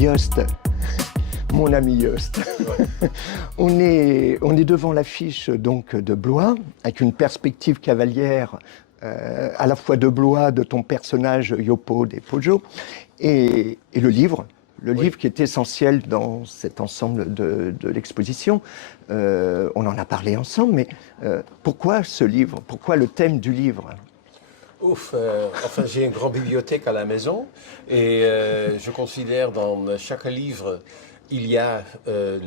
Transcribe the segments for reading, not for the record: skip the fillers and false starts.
Yost, mon ami Yost, on est devant l'affiche donc de Blois, avec une perspective cavalière à la fois de Blois, de ton personnage Yopo des Pojo, et le livre. Le livre qui est essentiel dans cet ensemble de l'exposition. On en a parlé ensemble, mais pourquoi ce livre? Pourquoi le thème du livre? Enfin, j'ai une grande bibliothèque à la maison et je considère dans chaque livre, il y a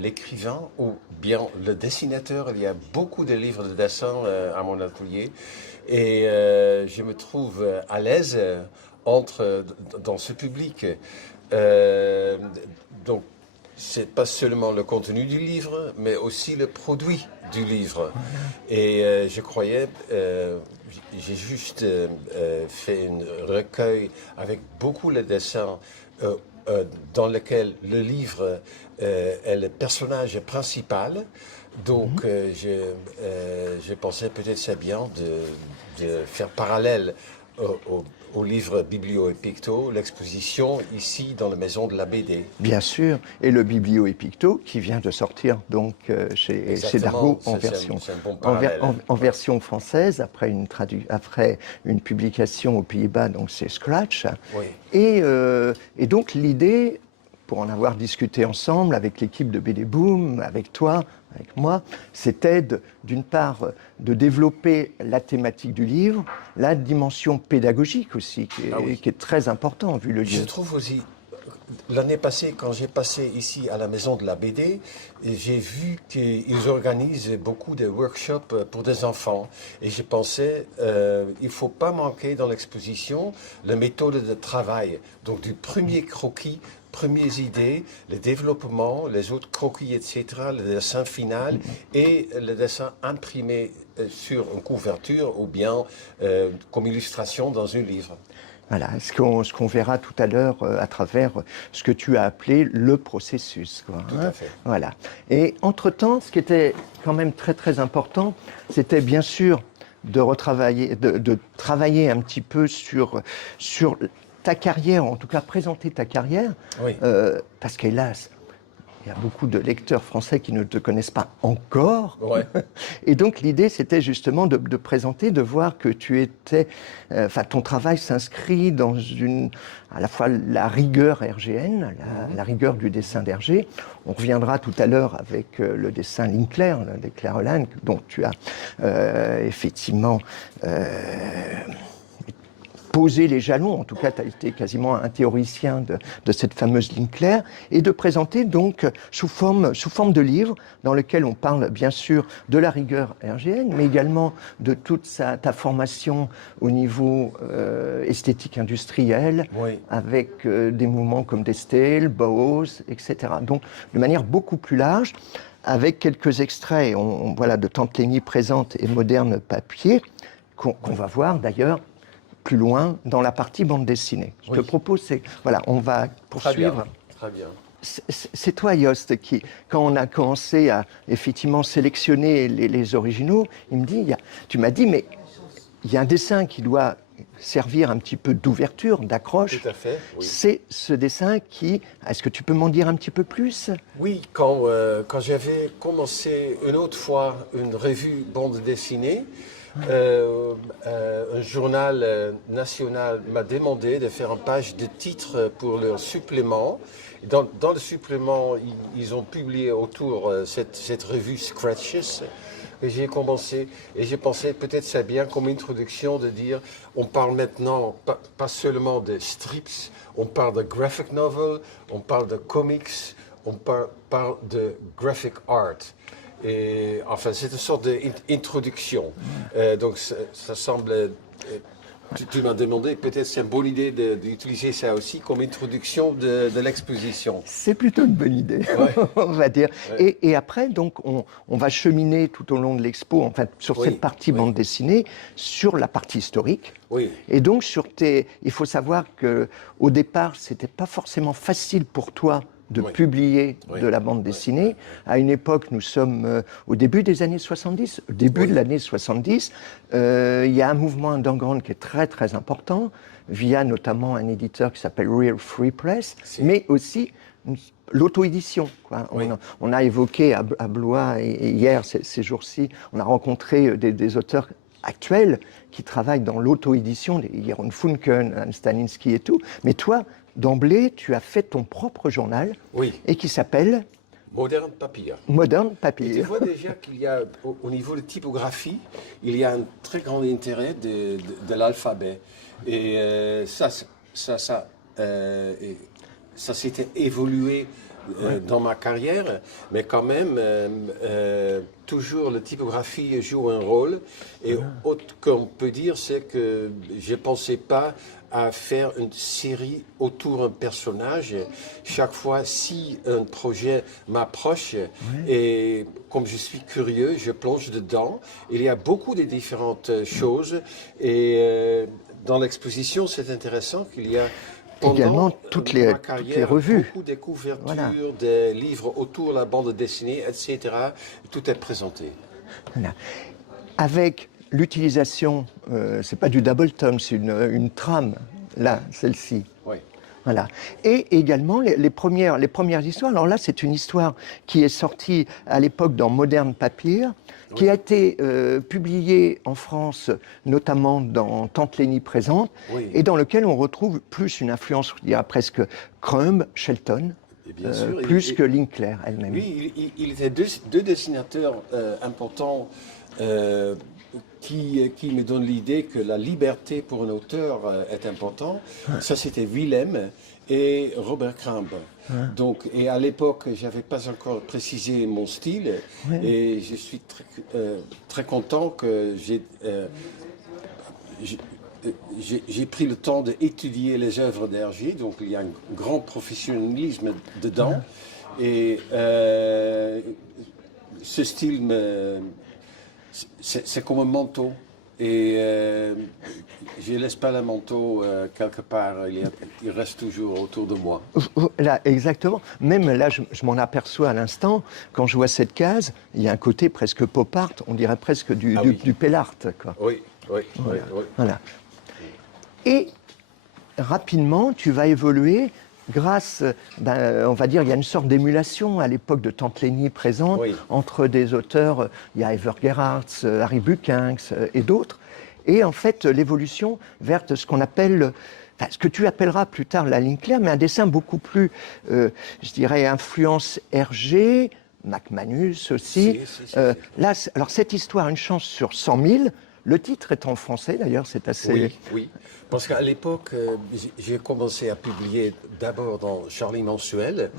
l'écrivain ou bien le dessinateur. Il y a beaucoup de livres de dessin à mon atelier et je me trouve à l'aise dans ce public. Donc, c'est pas seulement le contenu du livre, mais aussi le produit du livre. Et je croyais, j'ai juste fait un recueil avec beaucoup de dessins dans lequel le livre est le personnage principal. Donc, je pensais peut-être c'est bien de faire parallèle au livre Biblio et Picto, l'exposition ici dans la maison de la BD. Bien sûr, et le Biblio et Picto qui vient de sortir donc chez Dargaud en version française après une publication aux Pays-Bas, donc c'est Scratch. Oui. Et donc l'idée, pour en avoir discuté ensemble avec l'équipe de BD Boom, avec toi, avec moi, c'était d'une part de développer la thématique du livre, la dimension pédagogique aussi, qui est très importante vu le lieu. Je trouve aussi, l'année passée, quand j'ai passé ici à la maison de la BD, j'ai vu qu'ils organisent beaucoup de workshops pour des enfants. Et je pensais, il ne faut pas manquer dans l'exposition la méthode de travail. Donc du premier croquis, premières idées, le développement, les autres croquis, etc., le dessin final et le dessin imprimé sur une couverture ou bien comme illustration dans un livre. Voilà, ce qu'on verra tout à l'heure à travers ce que tu as appelé le processus. Quoi, tout à fait. Voilà. Et entre-temps, ce qui était quand même très très important, c'était bien sûr de travailler un petit peu sur ta carrière, en tout cas présenter ta carrière, oui. Parce qu'hélas, il y a beaucoup de lecteurs français qui ne te connaissent pas encore. Ouais. Et donc l'idée, c'était justement de présenter, de voir que tu étais... ton travail s'inscrit dans à la fois la rigueur hergéenne, la rigueur du dessin d'Hergé. On reviendra tout à l'heure avec le dessin Linkler, des Claire-Holland, dont tu as effectivement... poser les jalons, en tout cas tu as été quasiment un théoricien de cette fameuse ligne claire, et de présenter donc sous forme de livre dans lequel on parle bien sûr de la rigueur hergéenne, mais également de toute ta formation au niveau esthétique industrielle, oui. avec des mouvements comme Destel, Bauhaus, etc. Donc de manière beaucoup plus large, avec quelques extraits voilà, de Tante Lénie présente et moderne papier, qu'on va voir d'ailleurs plus loin dans la partie bande dessinée. Je te propose, voilà, on va poursuivre. Très bien. C'est toi, Yost, qui, quand on a commencé à effectivement sélectionner les originaux, tu m'as dit, mais il y a un dessin qui doit servir un petit peu d'ouverture, d'accroche. Tout à fait. Oui. C'est ce dessin qui... Est-ce que tu peux m'en dire un petit peu plus? Oui, quand j'avais commencé une autre fois une revue bande dessinée, un journal national m'a demandé de faire une page de titre pour leur supplément. Dans le supplément, ils ont publié autour cette revue Scratches. Et j'ai commencé, et j'ai pensé peut-être c'est bien comme introduction de dire, on parle maintenant pas seulement de strips, on parle de graphic novel, on parle de comics, on parle de graphic art. Et enfin, c'est une sorte d'introduction. Donc, ça semble... Tu m'as demandé, peut-être c'est une bonne idée d'utiliser ça aussi comme introduction de l'exposition. C'est plutôt une bonne idée, on va dire. Ouais. Et après, donc, on va cheminer tout au long de l'expo, enfin, sur cette partie bande dessinée, sur la partie historique. Oui. Et donc, il faut savoir qu'au départ, c'était pas forcément facile pour toi de Oui. publier Oui. de la bande dessinée. À une époque, nous sommes au début des années 70, au début Oui. de l'année 70, il y a un mouvement underground qui est très très important, via notamment un éditeur qui s'appelle Real Free Press, Si. mais aussi l'auto-édition, quoi. Oui. On a évoqué à Blois et hier, ces jours-ci, on a rencontré des auteurs actuels qui travaillent dans l'auto-édition, Jeroen Funken, Hans Staninsky et tout. Mais toi, d'emblée, tu as fait ton propre journal Oui. et qui s'appelle Modern Papier. Modern Et tu Papier. vois déjà qu'il y a, au niveau de typographie, il y a un très grand intérêt de l'alphabet. Et ça s'était évolué dans ma carrière, mais quand même, toujours la typographie joue un rôle. Et autre qu'on peut dire, c'est que je ne pensais pas à faire une série autour d'un personnage. Chaque fois, si un projet m'approche, et comme je suis curieux, je plonge dedans. Il y a beaucoup de différentes choses. Et dans l'exposition, c'est intéressant qu'il y a Également pendant toutes ma les carrière, revues. beaucoup de couvertures, Voilà. des livres autour de la bande dessinée, etc. Tout est présenté. Voilà. Avec l'utilisation, c'est pas du double tome, c'est une trame, là, celle-ci. Oui. Voilà. Et également les premières histoires. Alors là, c'est une histoire qui est sortie à l'époque dans Modern Papier, qui a été publiée en France, notamment dans Tante Lénie présente, Oui. et dans lequel on retrouve plus une influence, je dirais presque Crumb, Shelton, Et bien sûr, plus que Linkler elle-même. Oui, il était deux dessinateurs importants qui me donnent l'idée que la liberté pour un auteur est importante. Ça, c'était Willem et Robert Crumb. Donc, et à l'époque, je n'avais pas encore précisé mon style. Et je suis très content que j'ai pris le temps d'étudier les œuvres d'Hergé, donc il y a un grand professionnalisme dedans. Et ce style, c'est comme un manteau. Et je ne laisse pas le manteau quelque part, il reste toujours autour de moi. Là, exactement. Même là, je m'en aperçois à l'instant, quand je vois cette case, il y a un côté presque pop art, on dirait presque du pell art, quoi. Oui, oui, Voilà. oui, oui. Voilà. Et rapidement, tu vas évoluer grâce, on va dire, il y a une sorte d'émulation à l'époque de Tante Lénie présente, entre des auteurs, il y a Ever Gerhardt, Harry Buckinx et d'autres. Et en fait, l'évolution vers ce qu'on appelle, ce que tu appelleras plus tard la ligne claire, mais un dessin beaucoup plus, je dirais, influence Hergé, MacManus aussi. Si. Là, alors cette histoire, Une chance sur 100 000, le titre est en français d'ailleurs, c'est assez... Oui. Parce qu'à l'époque, j'ai commencé à publier d'abord dans Charlie Mensuel,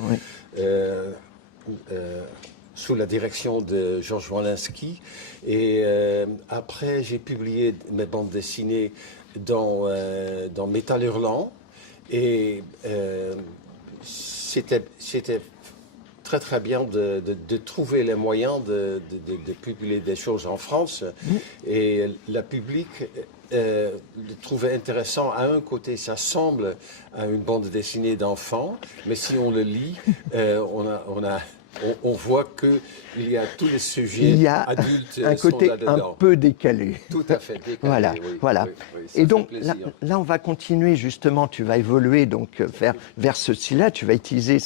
sous la direction de Georges Wolinski. Et après, j'ai publié mes bandes dessinées dans Métal Hurlant. Et c'était très très bien de trouver les moyens de publier des choses en France. Et le public le trouvait intéressant. À un côté, ça semble à une bande dessinée d'enfants, mais si on le lit, on voit qu'il y a tous les sujets adultes un côté un peu décalé. Tout à fait décalé. Voilà, oui, voilà. Oui, et donc là, on va continuer justement. Tu vas évoluer donc vers ceci-là. Tu vas utiliser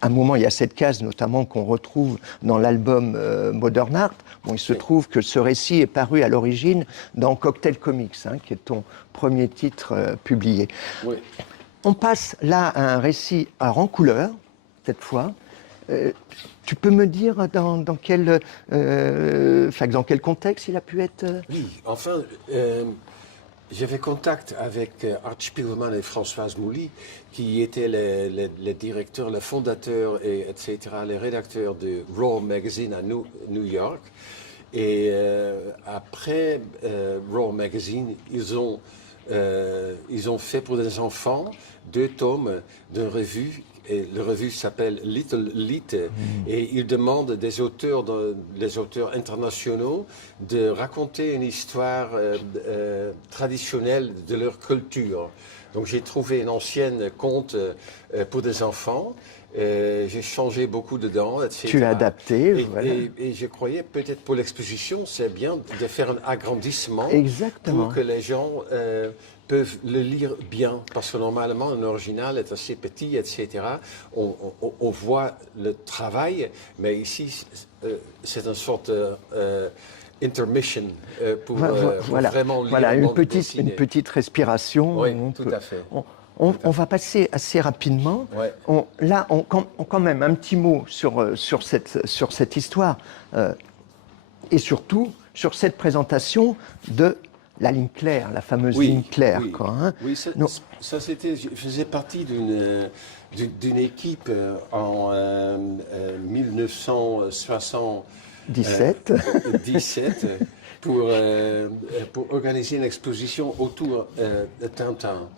à un moment, il y a cette case notamment qu'on retrouve dans l'album Modern Art. Bon, il se trouve que ce récit est paru à l'origine dans Cocktail Comics, qui est ton premier titre publié. Oui. On passe là à un récit en couleur, cette fois. Tu peux me dire dans quel contexte il a pu être Oui, enfin, j'avais contact avec Art Spiegelman et Françoise Mouly, qui étaient les directeurs, les fondateurs, etc., les rédacteurs de Raw Magazine à New York. Et après Raw Magazine, ils ont fait pour des enfants 2 tomes d'une revue. Et la revue s'appelle Little Lit et ils demandent des auteurs, les auteurs internationaux de raconter une histoire traditionnelle de leur culture. Donc j'ai trouvé une ancienne conte pour des enfants. J'ai changé beaucoup dedans, etc. Tu as adapté, et, voilà. et je croyais peut-être pour l'exposition, c'est bien de faire un agrandissement Exactement. pour que les gens peuvent le lire bien. Parce que normalement, un original est assez petit, etc. On voit le travail, mais ici, c'est une sorte intermission pour vraiment lire voilà, une bande dessinée. une petite respiration. Oui, tout à fait. On va passer assez rapidement. Ouais. Quand même, un petit mot sur cette histoire et surtout sur cette présentation de la ligne claire, la fameuse ligne claire. Oui, quoi, hein. oui ça je faisais partie d'une équipe en 1977 pour organiser une exposition autour de Tintin.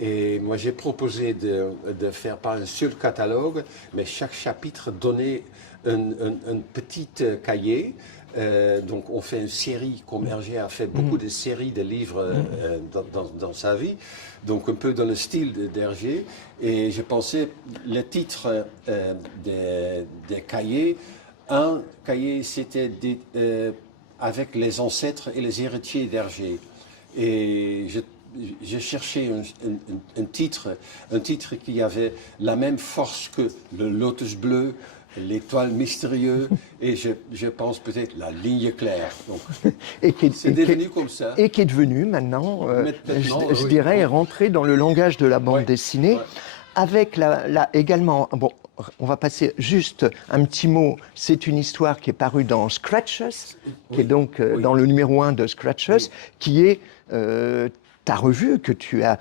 Et moi, j'ai proposé de faire pas un seul catalogue, mais chaque chapitre donnait un petit cahier. Donc, on fait une série, comme Hergé a fait beaucoup de séries de livres dans sa vie, donc un peu dans le style d'Hergé. Et je pensais, le titre des cahiers, un cahier, c'était avec les ancêtres et les héritiers d'Hergé. Et j'ai cherché un titre qui avait la même force que le lotus bleu, l'étoile mystérieuse, et je pense peut-être la ligne claire. Donc, c'est devenu comme ça. Et qui est devenu maintenant, je oui, dirais, rentré dans le langage de la bande dessinée, ouais. avec également, bon, on va passer juste un petit mot, c'est une histoire qui est parue dans Scratches, qui est donc dans le numéro 1 de Scratches, qui est ta revue que tu as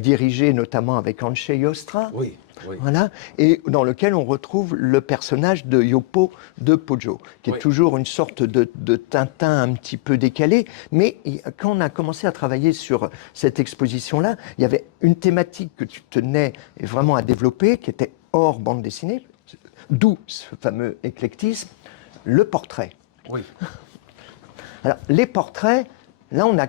dirigée notamment avec Anche Yostra. Oui. Voilà, et dans lequel on retrouve le personnage de Yopo de Poggio, qui est toujours une sorte de Tintin un petit peu décalé. Mais quand on a commencé à travailler sur cette exposition-là, il y avait une thématique que tu tenais vraiment à développer, qui était hors bande dessinée, d'où ce fameux éclectisme, le portrait. Oui. Alors, les portraits, là, on a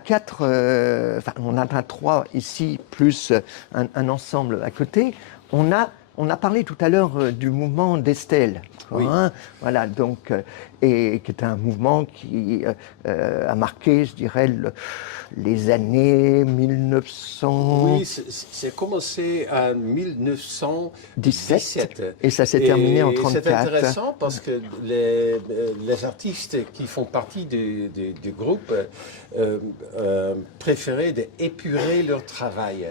on en a 3 ici, plus un ensemble à côté. On a parlé tout à l'heure du mouvement d'Estelle, hein, voilà, donc, et qui est un mouvement qui a marqué, je dirais, les années 1900. Oui, c'est commencé en 1917. Et ça s'est terminé en 1934. C'est intéressant parce que les artistes qui font partie du groupe préféraient d'épurer leur travail.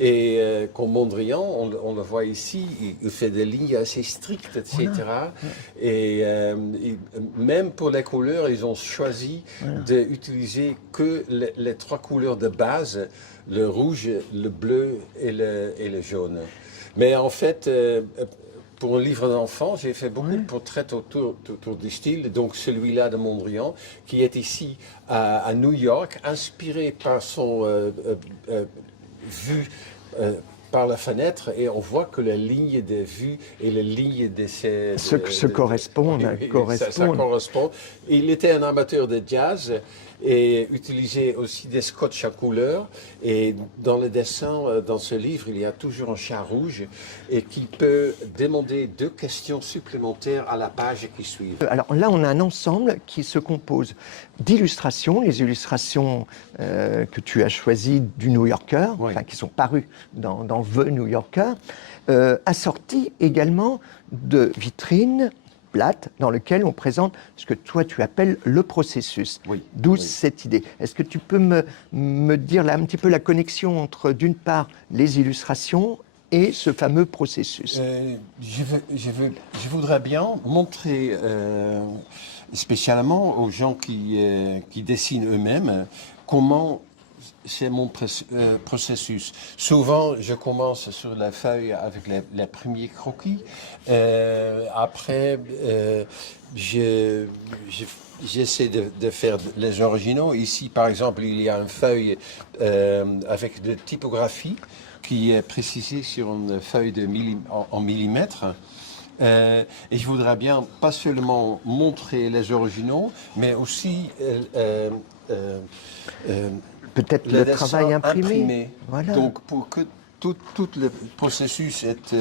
Et comme Mondrian, on le voit ici, il fait des lignes assez strictes, etc. Et même pour les couleurs, ils ont choisi d'utiliser que les 3 couleurs de base, le rouge, le bleu et le jaune. Mais en fait, pour un livre d'enfant, j'ai fait beaucoup de portraits autour du style, donc celui-là de Mondrian, qui est ici à New York, inspiré par son vue par la fenêtre, et on voit que les lignes des vues et les lignes de ces... se correspondent. Ça correspond. Il était un amateur de jazz et utilisait aussi des scotch à couleur. Et dans le dessin, dans ce livre, il y a toujours un chat rouge et qui peut demander 2 questions supplémentaires à la page qui suit. Alors là, on a un ensemble qui se compose d'illustrations, les illustrations que tu as choisies du New Yorker, enfin, qui sont parues dans The New Yorker, assorties également de vitrines plates dans lesquelles on présente ce que toi tu appelles le processus. D'où cette idée. Est-ce que tu peux me dire là un petit peu la connexion entre d'une part les illustrations et ce fameux processus? Je voudrais bien montrer spécialement aux gens qui dessinent eux-mêmes comment c'est mon processus. Souvent, je commence sur la feuille avec les premiers croquis. Après, j'essaie de faire les originaux. Ici, par exemple, il y a une feuille avec de typographie qui est précisée sur une feuille en millimètres. Et je voudrais bien pas seulement montrer les originaux, mais aussi Peut-être le le dessin travail imprimé. Voilà. Donc pour que tout le processus est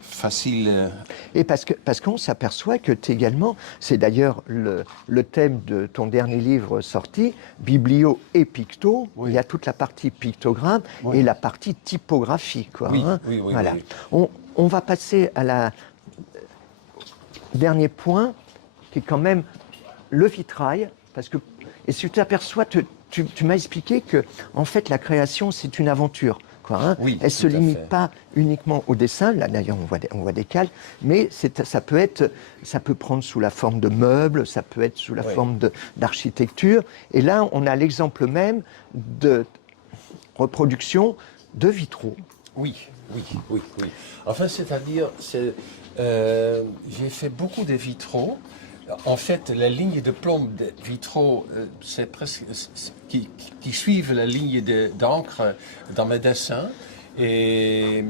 facile. Et parce qu'on s'aperçoit que également, c'est d'ailleurs le thème de ton dernier livre sorti, Biblio et Picto, Oui. il y a toute la partie pictogramme Oui. et la partie typographie. Quoi, Oui, hein. oui, oui, Voilà. oui. On va passer à la dernier point, qui est quand même le vitrail, parce que, et si tu t'aperçois, tu m'as expliqué que, en fait, la création, c'est une aventure. Quoi, hein. Oui, Elle ne se tout à limite fait. pas uniquement au dessin, là d'ailleurs on voit des calques, mais ça peut prendre sous la forme de meubles, ça peut être sous la Oui. forme d'architecture. Et là, on a l'exemple même de reproduction de vitraux. Oui, oui, oui, oui. Enfin, c'est-à-dire, j'ai fait beaucoup de vitraux. En fait, la ligne de plomb des vitraux, c'est presque qui suivent la ligne d'encre dans mes dessins. Et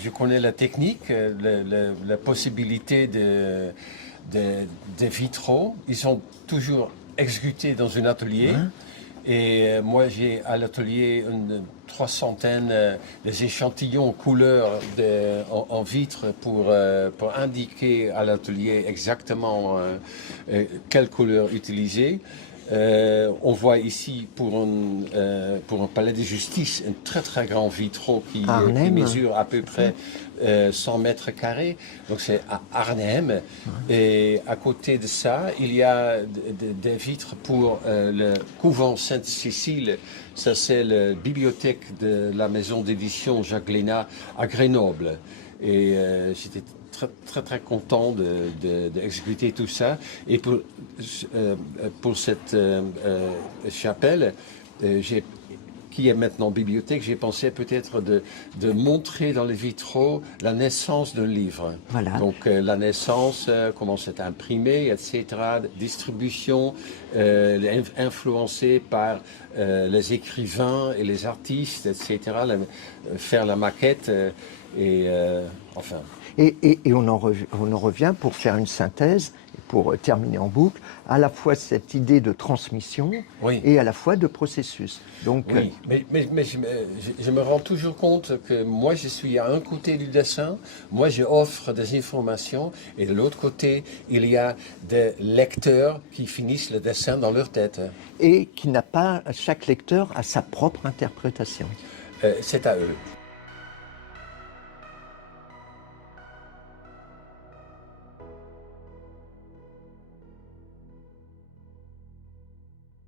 je connais la technique, la possibilité des vitraux. Ils sont toujours exécutés dans un atelier. Hein? Et moi, j'ai à l'atelier une 300 des échantillons couleurs en vitre pour indiquer à l'atelier exactement quelle couleur utiliser. On voit ici pour un palais de justice un très très grand vitraux qui mesure à peu près 100 mètres carrés. Donc c'est à Arnhem. Et à côté de ça, il y a des vitres pour le couvent Sainte-Cécile. Ça c'est la bibliothèque de la maison d'édition Jacques Glénat à Grenoble. Et j'étais très très content d'exécuter tout ça. Et pour cette chapelle, qui est maintenant bibliothèque, j'ai pensé peut-être de montrer dans les vitraux la naissance d'un livre. Voilà. Donc la naissance, comment c'est imprimé, etc., distribution, influencée par les écrivains et les artistes, etc., faire la maquette enfin. Et on en revient pour faire une synthèse, pour terminer en boucle, à la fois cette idée de transmission Oui. et à la fois de processus. Donc, oui, mais je me rends toujours compte que moi je suis à un côté du dessin, moi je offre des informations et de l'autre côté il y a des lecteurs qui finissent le dessin dans leur tête. Et qui n'a pas, chaque lecteur a sa propre interprétation. C'est à eux.